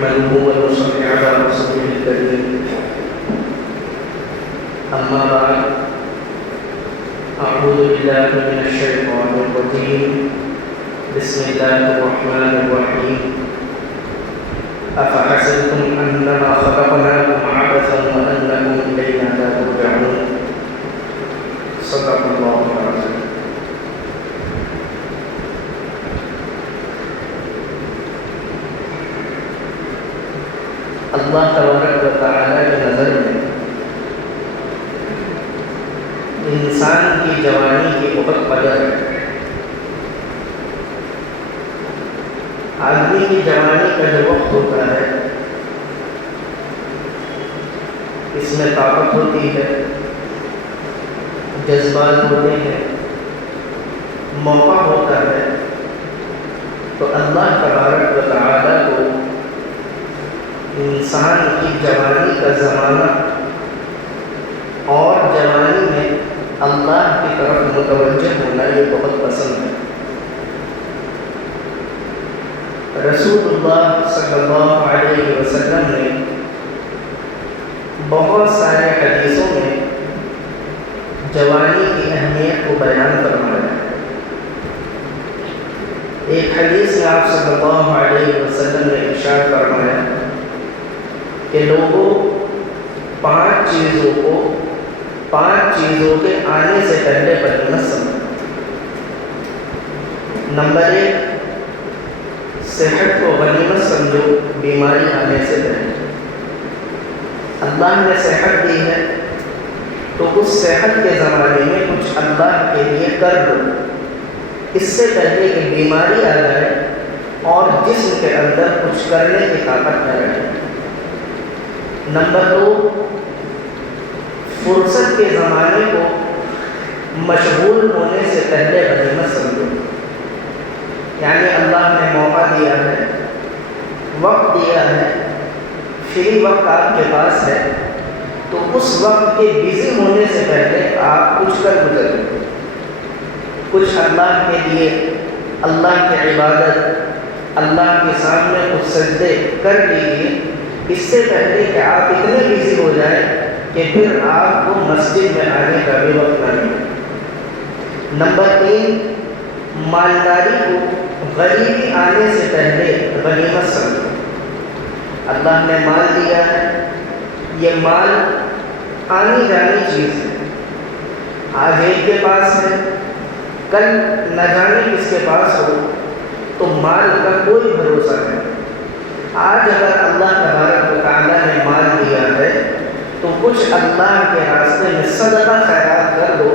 نحمده ونصلي على رسوله الكريم أما بعد أعوذ بالله من الشيطان الرجيم بسم الله الرحمن الرحيم أفحسبتم أنما خلقناكم عبثا وأنكم إلينا لا ترجعون صدق الله العظيم. اللہ تبارک و تعالیٰ کی نظر میں انسان کی جوانی کی بہت قدر ہے. آدمی کی جوانی کا جو وقت ہوتا ہے اس میں طاقت ہوتی ہے، جذبات ہوتے ہیں، موقع ہوتا ہے، تو اللہ تبارک و تعالیٰ کو انسان کی جوانی کا زمانہ اور جوانی میں اللہ کی طرف متوجہ ہونا یہ بہت پسند ہے. رسول اللہ صلی اللہ علیہ وسلم نے بہت سارے حدیثوں میں جوانی کی اہمیت کو بیان فرمایا. ایک حدیث میں آپ صلی اللہ علیہ وسلم نے ارشاد فرمایا کہ لوگوں پانچ چیزوں کے آنے سے پہلے غنیمت سمجھو. نمبر 1، صحت کو غنیمت سمجھو بیماری آنے سے پہلے. اللہ نے صحت دی ہے تو اس صحت کے زمانے میں کچھ اللہ کے لیے کر لو، اس سے پہلے کہ بیماری آ جائے اور جسم کے اندر کچھ کرنے کی طاقت نہ رہے. نمبر 2، فرصت کے زمانے کو مشغول ہونے سے پہلے غنیمت سمجھو. یعنی اللہ نے موقع دیا ہے، وقت دیا ہے، فری وقت آپ کے پاس ہے، تو اس وقت کے بزی ہونے سے پہلے آپ کچھ کر گزریں، کچھ اللہ کے لیے، اللہ کی عبادت، اللہ کے سامنے کچھ سجدے کر لیجیے، اس سے پہلے کہ آپ اتنے بزی ہو جائیں کہ پھر آپ کو مسجد میں آنے کا بھی وقت نہ ملے. نمبر 3، مالداری کو غریبی آنے سے پہلے غنیمت سمجھو. اللہ نے مال دیا ہے، یہ مال آنی جانی چیز ہے. آج ایک کے پاس ہے، کل نہ جانے کس کے پاس ہو، تو مال کا کوئی بھروسہ نہیں. آج اگر اللہ تبارک و تعالیٰ نے مال دیا ہے تو کچھ اللہ کے راستے میں صدقہ خیرات کر دو،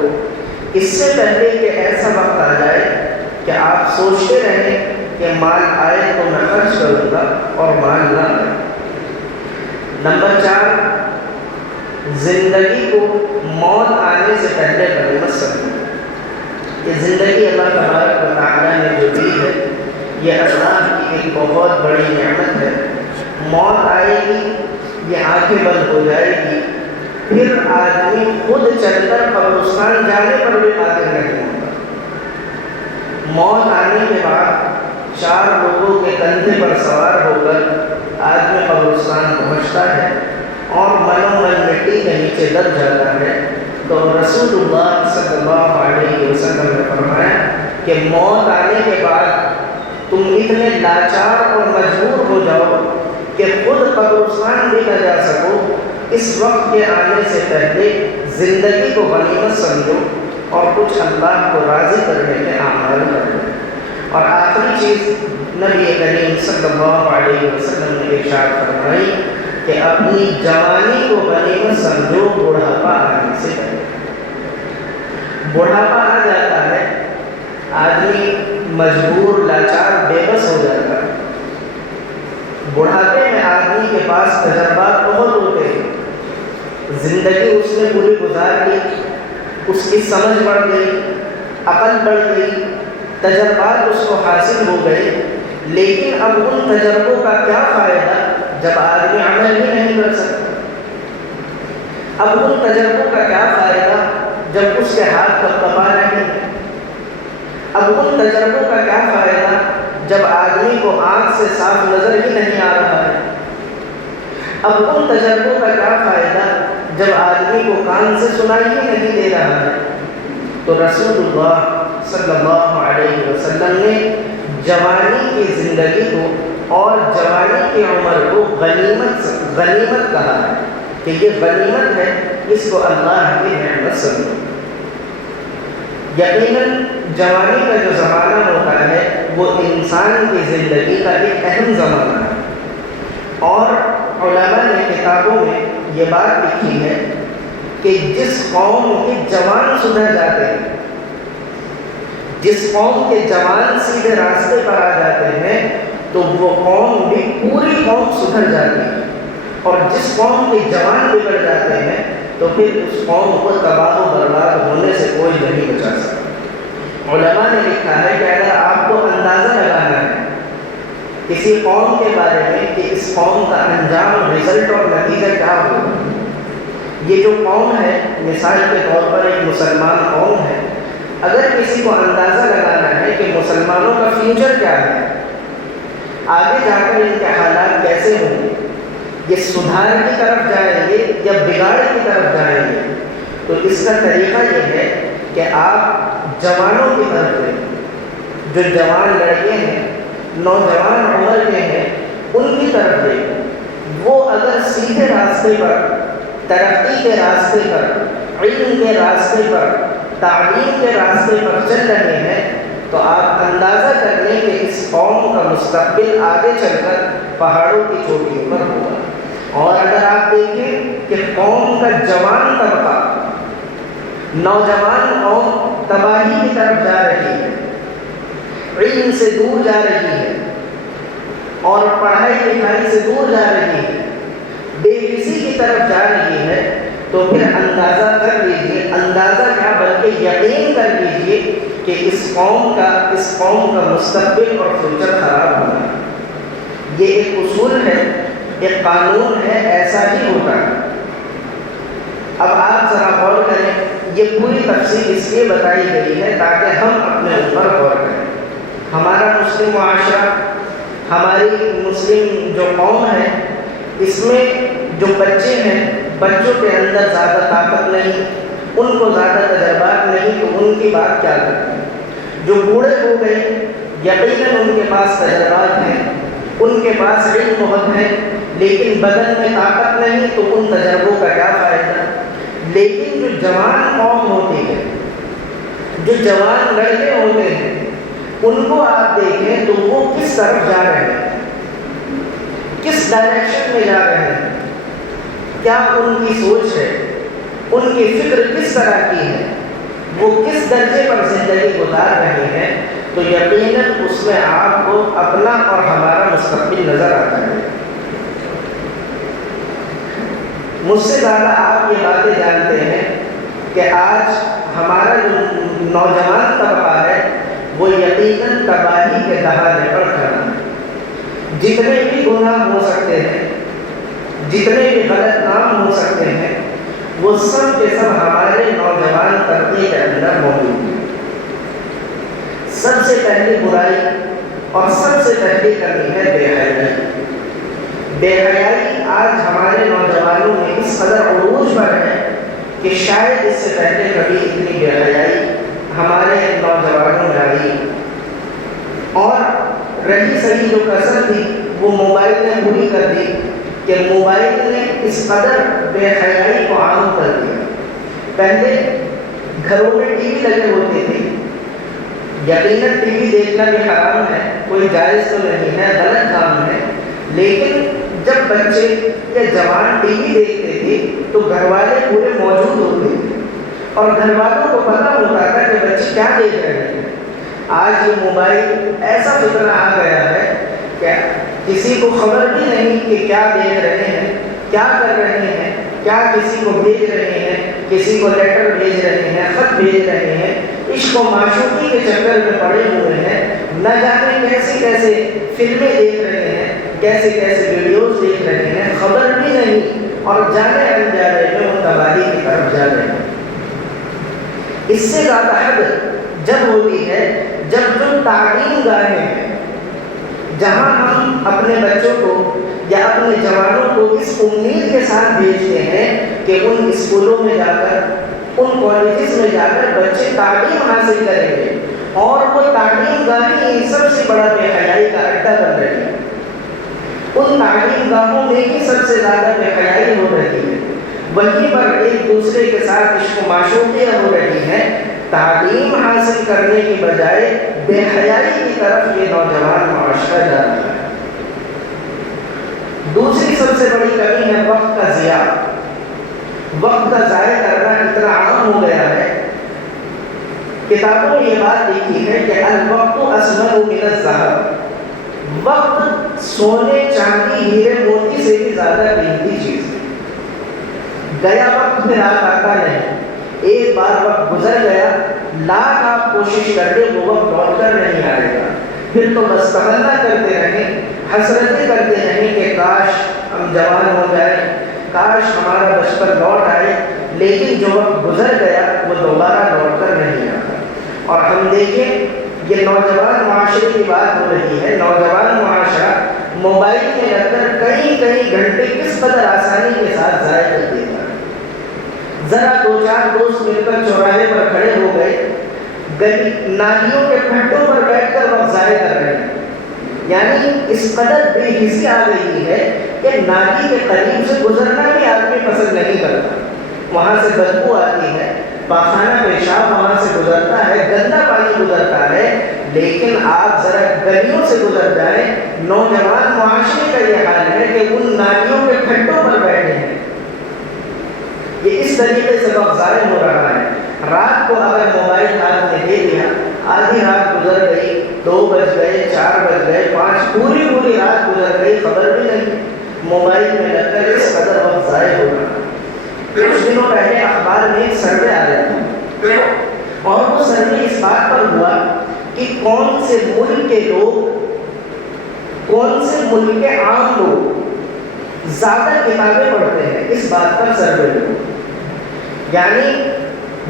اس سے پہلے کہ ایسا وقت آ جائے کہ آپ سوچتے رہیں کہ مال آئے تو میں خرچ کروں گا اور مال نہ آئے. نمبر 4، زندگی کو موت آنے سے پہلے غنیمت سمجھو. یہ زندگی اللہ تبارک و تعالیٰ نے جو دی ہے یہ اللہ کی ایک بہت بڑی نعمت ہے. موت آئے گی، یہ آنکھیں بند ہو جائے گی، پھر آدمی خود چل کر قبرستان جانے پر بھی قادر نہیں ہوگا. موت آنے کے بعد 4 لوگوں کے کندھے پر سوار ہو کر آدمی قبرستان پہنچتا ہے اور من مٹی کے نیچے دب جاتا ہے. تو رسول اللہ صلی اللہ علیہ وسلم نے فرمایا کہ موت آنے کے بعد تم اتنے لاچار اور مجبور ہو جاؤ کہ خود قبرستان بھی نہ جا سکو. اس وقت کے آنے سے پہلے زندگی کو غنیمت سمجھو اور کچھ اللہ کو راضی کرنے کے اعمال کرو. اور آخری چیز نبی کریم صلی اللہ علیہ وسلم نے ارشاد فرمائی کہ اپنی جوانی کو غنیمت سمجھو بڑھاپا آنے سے پہلے. بڑھاپا آ جاتا ہے، آدمی مجبور، لاچار، بے بس ہو جاتا ہے. بڑھاپے میں آدمی کے پاس تجربات بہت ہوتے ہیں، زندگی اس نے پوری گزار لی، اس کی سمجھ بڑھ گئی، عقل بڑھ گئی، تجربات اس کو حاصل ہو گئے. لیکن اب ان تجربوں کا کیا فائدہ جب آدمی عمل ہی نہیں کر سکتا؟ اب ان تجربوں کا کیا فائدہ جب اس کے ہاتھ کپکپا نہیں؟ اب ان تجربوں کا کیا فائدہ جب آدمی کو آنکھ سے صاف نظر ہی نہیں آ رہا ہے؟ اب ان تجربوں کا کیا فائدہ جب آدمی کو کان سے سنائی ہی نہیں دے رہا ہے؟ تو رسول اللہ صلی اللہ علیہ وسلم نے جوانی کی زندگی کو اور جوانی کی عمر کو غنیمت کہا ہے کہ یہ غنیمت ہے، اس کو اللہ کی نعمت سمجھو۔ یقیناً جوانی کا جو زمانہ ہوتا ہے وہ انسان کی زندگی کا ایک اہم زمانہ ہے، اور علماء نے کتابوں میں یہ بات لکھی ہے کہ جس قوم کے جوان سدھر جاتے ہیں، جس قوم کے جوان سیدھے راستے پر آ جاتے ہیں تو وہ قوم بھی پوری قوم سدھر جاتی ہے، اور جس قوم کے جوان بگڑ جاتے ہیں تو پھر اس قوم کو تباہ و برباد ہونے سے کوئی نہیں بچا سکتا۔ علماء نے لکھا ہے کہ اگر آپ کو اندازہ لگانا ہے کسی قوم کے بارے میں کہ اس قوم کا انجام، رزلٹ اور نتیجہ کیا ہوگا، یہ جو قوم ہے مثال کے طور پر ایک مسلمان قوم ہے، اگر کسی کو اندازہ لگانا ہے کہ مسلمانوں کا فیوچر کیا ہے، آگے جا کر ان کے حالات کیسے ہوں گے، یہ سدھار کی طرف جائیں گے یا بگاڑ کی طرف جائیں گے، تو اس کا طریقہ یہ ہے کہ آپ جوانوں کی طرف دیکھیں، جو جوان لڑکے ہیں، نوجوان عمر کے ہیں، ان کی طرف دیکھیں۔ وہ اگر سیدھے راستے پر، ترقی کے راستے پر، علم کے راستے پر، تعلیم کے راستے پر چل رہے ہیں تو آپ اندازہ کر لیں کہ اس قوم کا مستقبل آگے چل کر پہاڑوں کی چوٹیوں پر ہوگا۔ اور اگر آپ دیکھیں کہ قوم کا جوان طبقہ، نوجوان قوم تباہی کی طرف جا رہی ہے، علم سے دور جا رہی ہے اور پڑھائی لکھائی سے دور جا رہی ہے، بے کسی کی طرف جا رہی ہے، تو پھر اندازہ کر لیجیے، اندازہ کیا بلکہ یقین کر لیجیے کہ اس قوم کا مستقبل اور فیوچر خراب ہونا ہے۔ یہ ایک اصول ہے، ایک قانون ہے، ایسا ہی ہوتا ہے۔ اب آپ ذرا غور کریں، یہ پوری تفصیل اس لیے بتائی گئی ہے تاکہ ہم اپنے اوپر غور کریں۔ ہمارا مسلم معاشرہ، ہماری مسلم جو قوم ہے، اس میں جو بچے ہیں، بچوں کے اندر زیادہ طاقت نہیں، ان کو زیادہ تجربات نہیں، تو ان کی بات کیا کریں؟ جو بوڑھے ہو گئے، یقیناً ان کے پاس تجربات ہیں، ان کے پاس علم بہت ہے، لیکن بدن میں طاقت نہیں، تو ان تجربوں کا کیا فائدہ؟ لیکن جو جوان قوم ہوتی ہے، جو جوان لڑکے ہوتے ہیں، ان کو آپ دیکھیں تو وہ کس طرف جا رہے ہیں، کس ڈائریکشن میں جا رہے ہیں، کیا ان کی سوچ ہے، ان کی فکر کس طرح کی ہے، وہ کس درجے پر زندگی گزار رہے ہیں، تو یقیناً اس میں آپ کو اپنا اور ہمارا مستقبل نظر آتا ہے۔ مجھ سے زیادہ آپ یہ باتیں جانتے ہیں کہ آج ہمارا جو نوجوان طبقہ ہے وہ یقیناً تباہی کے دہانے پر کھڑا ہے۔ جتنے بھی گناہ ہو سکتے ہیں، جتنے بھی غلط کام ہو سکتے ہیں، وہ سب کے سب ہمارے نوجوان طبقے کے اندر موجود ہیں۔ سب سے پہلی برائی اور سب سے پہلی کمی ہے بے حیائی۔ بے حیائی آج ہمارے نوجوانوں میں اس قدر عروج پر ہے کہ شاید اس سے پہلے کبھی اتنی بے حیائی ہمارے نوجوانوں میں آئی، اور رہی صحیح جو کسر تھی وہ موبائل نے پوری کر دی کہ موبائل نے اس قدر بے حیائی کو عام کر دیا۔ پہلے گھروں میں ٹی وی لگے ہوتے تھے، یقیناً ٹی وی دیکھنا بھی حرام ہے، کوئی جائز تو نہیں ہے، غلط کام ہے، لیکن جب بچے یا جوان ٹی وی دیکھتے تھے تو گھر والے پورے موجود ہوتے تھے اور گھر والوں کو پتہ ہوتا تھا کہ بچے کیا دیکھ رہے ہیں۔ آج یہ موبائل ایسا فطرہ آ گیا ہے کہ کسی کو خبر بھی نہیں کہ کیا دیکھ رہے ہیں، کیا کر رہے ہیں، کیا کسی کو بھیج رہے ہیں، کسی کو لیٹر بھیج رہے ہیں، خط بھیج رہے ہیں، عشق و معشوقی کے چکر میں پڑے ہوئے ہیں، نہ جانے کیسے کیسے فلمیں دیکھ رہے ہیں، کیسے کیسے ویڈیوز دیکھ رہے ہیں، خبر بھی نہیں، اور جانے انجانے میں وہ تباہی کی طرف جا رہے ہیں۔ اس سے زیادہ حد جب ہوتی ہے جب جو تعلیم گاہیں ہیں، جہاں ہم اپنے بچوں کو یا اپنے جوانوں کو اس امید کے ساتھ بھیجتے ہیں کہ ان اسکولوں میں جا کر، ان کالجز میں جا کر بچے تعلیم حاصل کریں گے، اور وہ تعلیم گاہیں ہی سب سے بڑا بے حیائی کا اڈا بن رہی ہے۔ ان تعلیم گاہوں میں ہی سب سے زیادہ بے حیائی ہو رہی ہے، وہیں پر ایک دوسرے کے ساتھ عشق و معشوقیاں ہو رہی ہیں۔ تعلیم حاصل کرنے کی بجائے بے حیائی کی طرف یہ نوجوان معاشرہ جا رہا ہے۔ دوسری سب سے بڑی کمی ہے وقت کا ضیاع۔ وقت کا ضائع کرنا اتنا عام ہو گیا ہے، کتابوں میں یہ بات لکھی ہے کہ الوقت اثمن من الذهب، وقت سونے چاندی ہیرے موتی سے بھی زیادہ قیمتی چیز ہے۔ گیا وقت پھر آتا نہیں، ایک بار وقت گزر گیا، لاکھ آپ کوشش کر لیں وہ وقت لوٹ کر نہیں آئے گا، پھر تو بس تمنا کرتے رہیں، حسرتیں کرتے رہیں کہ کاش ہم جوان ہو جائیں، کاش ہمارا بچپن لوٹ آئے، لیکن جو وقت گزر گیا وہ دوبارہ لوٹ کر نہیں آتا۔ اور ہم دیکھیں یہ نوجوان معاشرے کی بات ہو رہی ہے، نوجوان معاشرہ موبائل میں لگ کر کئی گھنٹے کس قدر آسانی کے ساتھ ضائع کر دیتا ہے۔ ذرا دو چار دوست مل کر چوراہے پر کھڑے ہو گئے، گلی نالیوں کے کھڈوں پر بیٹھ کر وقت ضائع کر رہے ہیں، یعنی اس قدر بے حسی آ گئی ہے کہ نالی کے قریب سے گزرنا بھی آدمی پسند نہیں کرتا، وہاں سے بدبو آتی ہے، پاخانہ پیشاب وہاں سے گزرتا ہے، گندا پانی گزرتا ہے، لیکن آپ ذرا گلیوں سے گزر جائیں، نوجوان معاشرے کا یہ حال ہے کہ ان نالیوں کے کھڈوں پر بیٹھے ہیں۔ یہ اس طریقے سے وقت ضائع ہو رہا ہے۔ رات کو اگر موبائل ہاتھ میں لے لیا، آدھی رات گزر گئی، 2 بج گئے، 4 بج گئے، 5 پوری رات گزر گئی، خبر بھی نہیں، موبائل میں لگ کر اس قدر وقت ضائع ہو رہا ہے۔ کچھ دنوں پہلے اخبار میں ایک سروے آیا تھا، اور وہ سروے اس بات پر ہوا کہ کون سے ملک کے لوگ، کون سے ملک کے عام لوگ زیادہ کتابیں پڑھتے ہیں، اس بات پر سروے ہوا۔ یعنی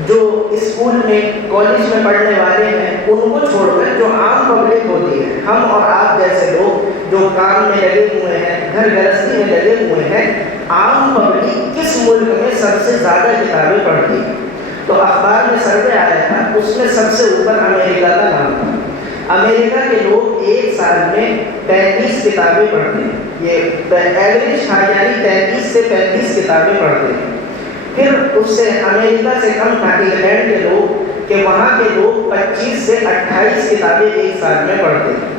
جو اسکول میں کالج میں پڑھنے والے ہیں ان کو چھوڑ کر جو عام پبلک ہوتی ہے، ہم اور آپ جیسے لوگ جو کام میں لگے ہوئے ہیں، گھر گرہستی میں لگے ہوئے ہیں، عام پبلک کس ملک میں سب سے زیادہ کتابیں پڑھتی ہے؟ تو اخبار میں سروے آیا تھا، اس میں سب سے اوپر امریکہ کا نام تھا۔ امریکہ کے لوگ ایک سال میں 35 کتابیں پڑھتے ہیں، یہ ایوریج تھا، یعنی 33 سے 35 کتابیں پڑھتے ہیں۔ پھر اس سے امریکہ سے کم تھا انگلینڈ کے لوگ، کہ وہاں کے لوگ 25 سے 28 کتابیں ایک سال میں پڑھتے ہیں۔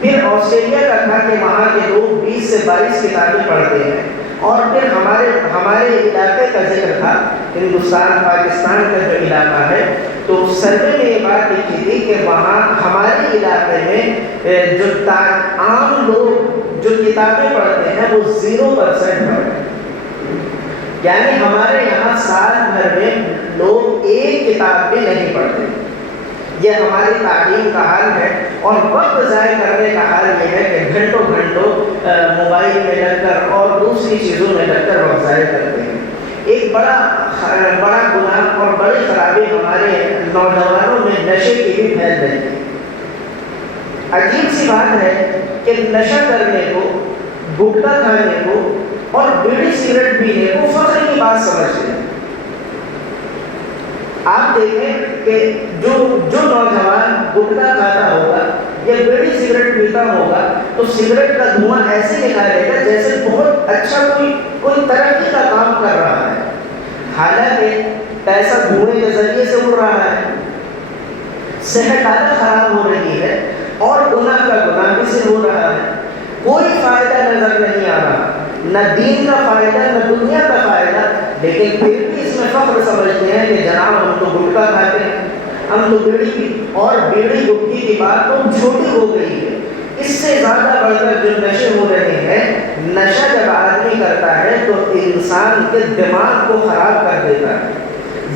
پھر آسٹریلیا کا تھا کہ وہاں کے لوگ 20 سے 22 کتابیں پڑھتے ہیں۔ اور پھر ہمارے علاقے کا ذکر تھا، ہندوستان پاکستان کا جو علاقہ ہے، تو سروے میں یہ بات لکھی تھی کہ وہاں ہمارے علاقے میں جو عام لوگ جو کتابیں پڑھتے ہیں وہ 0% پڑھتے ہیں، یعنی ہمارے یہاں سال بھر میں لوگ ایک کتاب بھی نہیں پڑھتے۔ یہ ہماری تعلیم کا حال ہے، اور وقت ضائع کرنے کا حال یہ ہے کہ گھنٹوں موبائل میں لگ کر اور دوسری چیزوں میں لگ کر وقت ضائع کرتے ہیں۔ ایک بڑا گناہ اور بڑی خرابی ہمارے نوجوانوں میں نشے کی بھی پھیل رہی ہے۔ عجیب سی بات ہے کہ نشہ کرنے کو، گٹکا کھانے کو اور بیڑی سگریٹ پینے کو فخر کی بات سمجھتے ہیں۔ آپ دیکھیں کہ جو نوجوان گٹکا کھاتا ہوگا یا بیڑی سگریٹ پیتا ہوگا تو سگریٹ کا دھواں ایسے نکالے گا جیسے بہت اچھا کوئی ترقی کا کام کر رہا ہے، حالانکہ پیسہ دھوئیں کے ذریعے سے اڑ رہا ہے، صحت حالت خراب ہو رہی ہے، اور گناہ کا گناہ بھی سے ہو رہا ہے۔ کوئی فائدہ نظر نہیں آ رہا، نہ دین کا فائدہ نہ دنیا کا فائدہ، لیکن پھر بھی اس میں فخر سمجھتے ہیں کہ جناب ہم تو گٹکا کھاتے ہیں، ہم تو بیڑی کی، اور بیڑی گٹکی کی بات تو چھوٹی ہو گئی ہے۔ اس سے زیادہ بڑھ کر جو نشے ہو رہے ہیں، نشہ جب آدمی کرتا ہے تو انسان کے دماغ کو خراب کر دیتا ہے،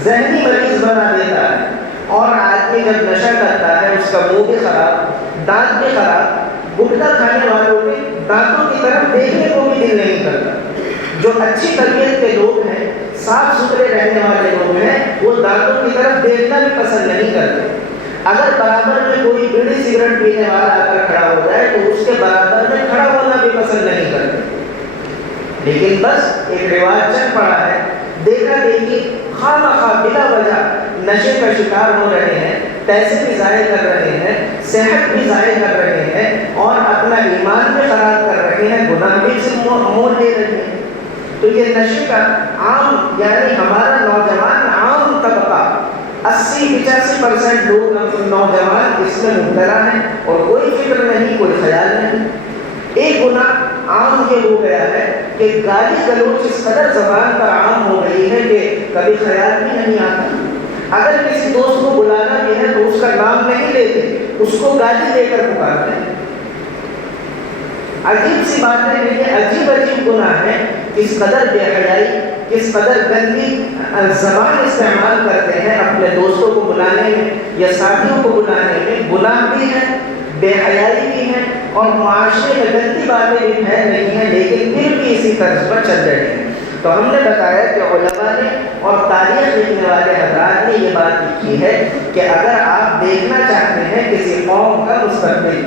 ذہنی مریض بنا دیتا ہے، اور آدمی جب نشہ کرتا ہے اس کا منہ بھی خراب، دانت بھی خراب۔ گٹکا کھانے والوں کے دانتوں کی طرف دیکھنے کو بھی دل نہیں کرتا۔ جو اچھی طبیعت کے لوگ ہیں، صاف ستھرے رہنے والے لوگ ہیں، وہ دانتوں کی طرف دیکھنا بھی پسند نہیں کرتے۔ اگر برابر میں کوئی بیڑی سگریٹ پینے والا آ کر کھڑا ہو جائے تو اس کے برابر میں کھڑا ہونا بھی پسند نہیں کرتے، لیکن بس ایک رواج چل پڑا ہے، دیکھا دیکھی خواہ مخواہ بلا وجہ نشے کا شکار ہو رہے ہیں، پیسے بھی ضائع کر رہے ہیں، صحت بھی ضائع کر رہے ہیں، اور اپنا ایمان بھی خراب کر رہے ہیں، گناہ بھی سے مول لے رہے ہیں۔ تو یہ نشے کا عام، یعنی ہمارا نوجوان عام طبقہ 80-85% لوگ نوجوان اس میں مبتلا ہیں، اور کوئی فکر نہیں، کوئی خیال نہیں۔ ایک گناہ عام یہ ہو گیا ہے کہ گالی گلوچ اس قدر زبان پر عام ہو گئی ہے کہ کبھی خیال بھی نہیں آتا۔ اگر کسی دوست کو بلانا بھی ہے تو اس کا نام نہیں لیتے، اس کو گالی دے کر پکارتے ہیں۔ عجیب سی بات ہے، لیکن عجیب عجیب گناہ ہیں، کس قدر بے حیائی، کس قدر گندی زبان استعمال کرتے ہیں اپنے دوستوں کو بلانے میں یا ساتھیوں کو بلانے میں۔ گناہ بھی ہے، بے حیائی بھی ہے، اور معاشرے میں گندی باتیں بھی پھیل رہی ہیں، لیکن پھر بھی اسی طرز پر چل رہی ہیں۔ تو ہم نے بتایا کہ علماء نے اور تاریخ لکھنے والے حضرات نے یہ بات لکھی ہے کہ اگر آپ دیکھنا چاہتے ہیں کسی قوم کا مستقبل،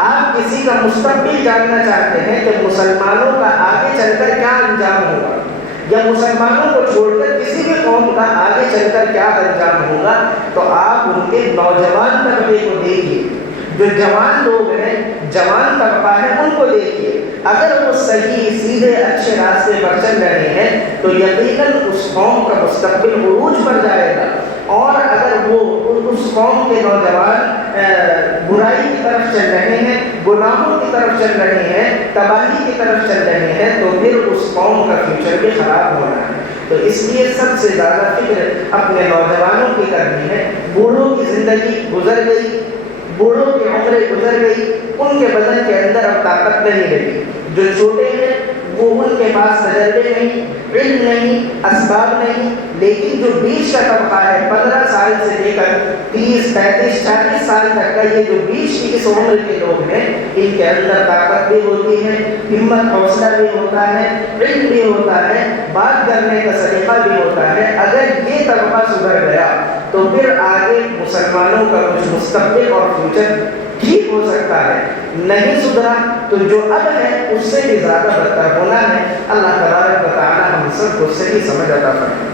آپ کسی کا مستقبل جاننا چاہتے ہیں کہ مسلمانوں کا آگے چل کر کیا انجام ہوگا، یا مسلمانوں کو چھوڑ کر کسی بھی قوم کا آگے چل کر کیا انجام ہوگا، تو آپ ان کے نوجوان طبقے کو دیکھیے۔ جو جوان لوگ ہیں، جوان طبقہ ہے، ان کو دیکھیے۔ اگر وہ صحیح سیدھے اچھے راستے پر چل رہے ہیں تو یقیناً اس قوم کا مستقبل عروج پر جائے گا، اور اگر وہ اس قوم کے نوجوان برائی کی طرف چل رہے ہیں، گناہوں کی طرف چل رہے ہیں، تباہی کی طرف چل رہے ہیں، تو پھر اس قوم کا فیوچر بھی خراب ہو رہا ہے۔ تو اس لیے سب سے زیادہ فکر اپنے نوجوانوں کی کرنی ہے۔ بوڑھوں کی زندگی گزر گئی، بوڑھوں کی عمریں گزر گئی، ان کے بدن کے اندر اب طاقت نہیں رہی۔ جو چھوٹے ہیں وہ ان کے پاس تجربے نہیں، علم نہیں، اسباب نہیں، لیکن جو بیچ کا طبقہ ہے 15 سال سے لے کر 30، 35، 40 سال تک کا، یہ جو بیچ کی اس عمر کے لوگ ہیں، ان کے اندر طاقت بھی ہوتی ہے، ہمت حوصلہ بھی ہوتا ہے، علم بھی ہوتا ہے، بات کرنے کا سلیقہ بھی ہوتا ہے۔ اگر یہ طبقہ سدھر گیا تو پھر آگے مسلمانوں کا کچھ مستقبل اور فیوچر ٹھیک ہو سکتا ہے۔ نہیں سدھرا تو جو اب ہے اس سے بھی زیادہ بدتر ہونا ہے۔ اللہ تبارک و تعالی ہم سب کو صحیح سمجھ عطا فرمائے۔